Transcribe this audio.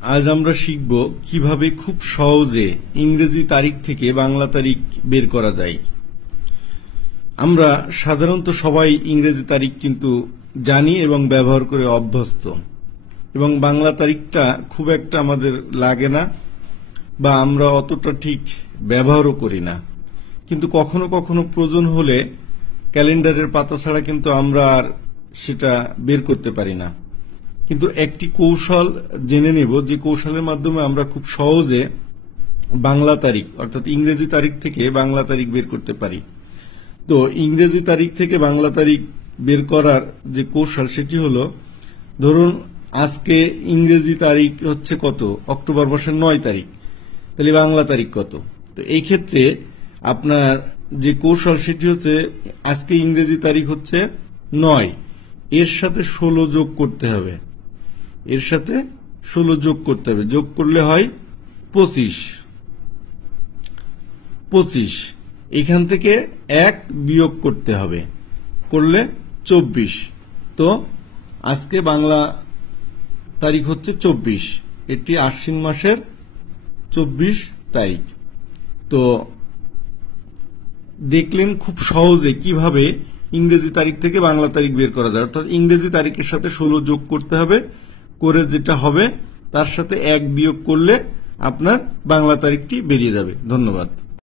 আজ আমরা শিখব কিভাবে খুব সহজে ইংরেজি তারিখ থেকে বাংলা তারিখ বের করা যায়। আমরা সাধারণত সবাই ইংরেজি তারিখ কিন্তু জানি এবং ব্যবহার করে অভ্যস্ত, এবং বাংলা তারিখটা খুব একটা আমাদের লাগে না বা আমরা অতটা ঠিক ব্যবহারও করি না। কিন্তু কখনো কখনো প্রয়োজন হলে ক্যালেন্ডারের পাতা ছাড়া কিন্তু আমরা আর সেটা বের করতে পারি না। কিন্তু একটি কৌশল জেনে নেব, যে কৌশলের মাধ্যমে আমরা খুব সহজে বাংলা তারিখ অর্থাৎ ইংরেজি তারিখ থেকে বাংলা তারিখ বের করতে পারি। তো ইংরেজি তারিখ থেকে বাংলা তারিখ বের করার যে কৌশল সেটি হলো, ধরুন আজকে ইংরেজি তারিখ হচ্ছে কত, অক্টোবর মাসের 9 তারিখ, তাহলে বাংলা তারিখ কত? তো এই ক্ষেত্রে আপনার যে কৌশল সেটি হচ্ছে, আজকে ইংরেজি তারিখ হচ্ছে 9, এর সাথে 16 যোগ করতে হবে, এর সাথে 16 যোগ করতে হবে, যোগ করলে হয় 25। এখান থেকে 1 বিয়োগ করতে হবে, করলে 24। তো আজকে বাংলা তারিখ হচ্ছে 24, এটি আশ্বিন মাসের 24 তারিখ। তো দেখলেন খুব সহজে কিভাবে ইংরেজি তারিখ থেকে বাংলা তারিখ বের করা যায়। অর্থাৎ ইংরেজি তারিখের সাথে 16 যোগ করতে হবে, করে যেটা হবে তার সাথে 1 বিয়োগ করলে আপনার বাংলা তারিখটি বেরিয়ে যাবে। ধন্যবাদ।